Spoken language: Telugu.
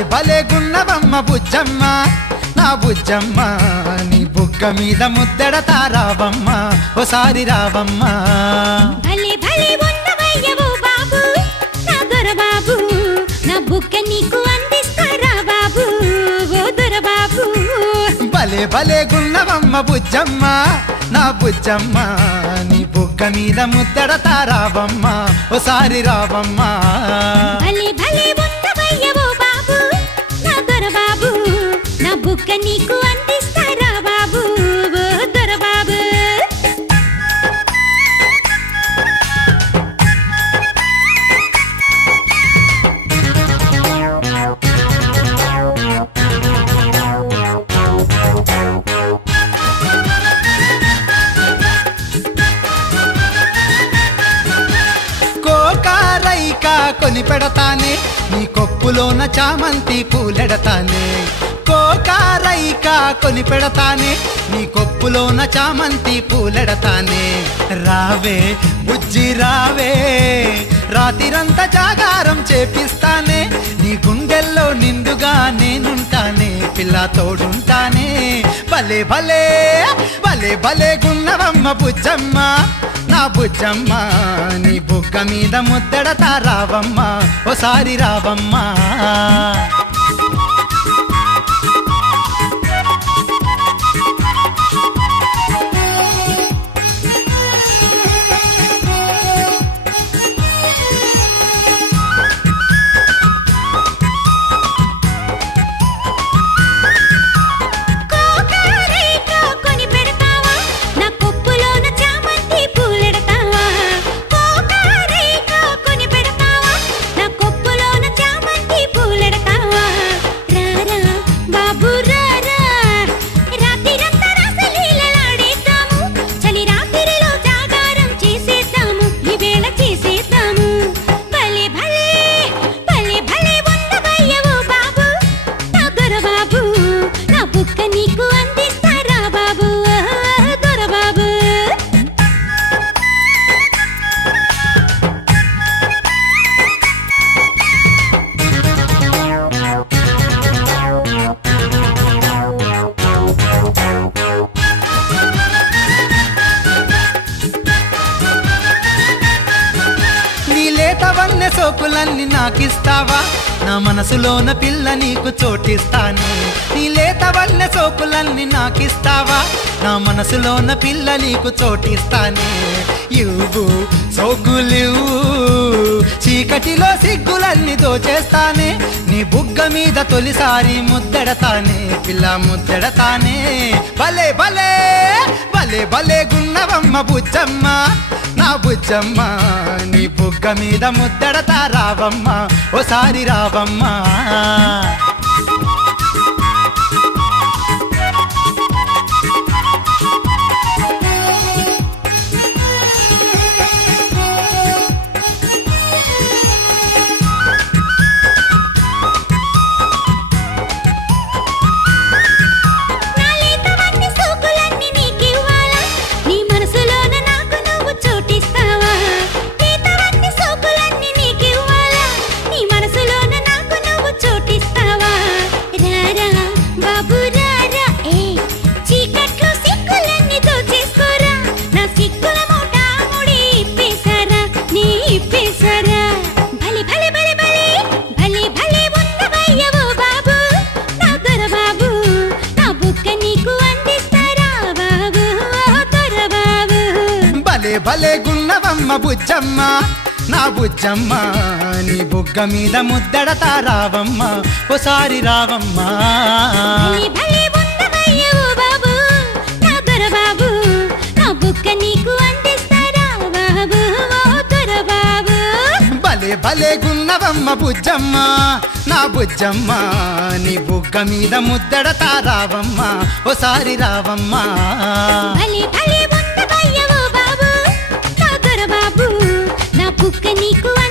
భలే భలే గున్నవమ్మ బుజ్జమ్మ. నా బుజ్జమ్మ నీ బుగ్గ మీద ముద్దెడతా రావమ్మ ఓసారి రావమ్మ. భలే భలే ఉన్నవయ్యవో బాబు నా దొరబాబు. నా బుక్క నీకు అందిస్తారా బాబు ఓ దొరబాబు. భలే భలే గున్నవమ్మ బుజ్జమ్మ. నా బుజ్జమ్మ నీ బుగ్గ మీద ముద్దెడతా రావమ్మ ఓసారి రావమ్మ. భలే భలే కొని పెడతానే నీ కొప్పులోన చామంతి పూలెడతానే. కోకారైక కొని పెడతానే నీ కొప్పులోన చామంతి పూలెడతానే. రావే బుజ్జి రావే రాతిరంతా జాగారం చేపిస్తానే నీ గుండెల్లో నిండుగా నేనుంటానే పిల్ల తోడుంటానే. భలే భలే భలే భలే గున్నవమ్మ బుజ్జమ్మ. నా బుజ్జమ్మ నీ బుగ్గ మీద ముద్దడతా రావమ్మ ఓసారి రావమ్మా. సోకులన్నీ నాకిస్తావా? నా మనసులోన పిల్ల నీకు చోటిస్తాను. నీ లేత వల్ల సోకులన్నీ నాకిస్తావా? నా మనసులోన పిల్ల నీకు చోటిస్తానే. ఇవ్వు సోకులివ్వు చీకటిలో సిగ్గులన్నీ దోచేస్తానే. నీ బుగ్గ మీద తొలిసారి ముద్దెడతానే పిల్ల ముద్దెడతానే. భలే భలే! భలే భలే గున్నవమ్మ బుజ్జమ్మ. నా బుజ్జమ్మ నీ బుగ్గ మీద ముద్దడతా రావమ్మ. ఓసారి రావమ్మ. భలే భలే గున్నవమ్మ బుజ్జమ్మ. నా బుజ్జమ్మ నీ బుగ్గ మీద ముద్దడతా రావమ్మ. ఓసారి రావమ్మ. భలే గున్నవమ్మ బుజ్జమ్మ. నా బుజ్జమ్మ నీ బుగ్గ మీద ముద్దడతా రావమ్మ. ఓసారి రావమ్మ. భలే భలే ఉన్నవయ్యవో బాబు నా దొరబాబు నా బుక్క నీకు అంది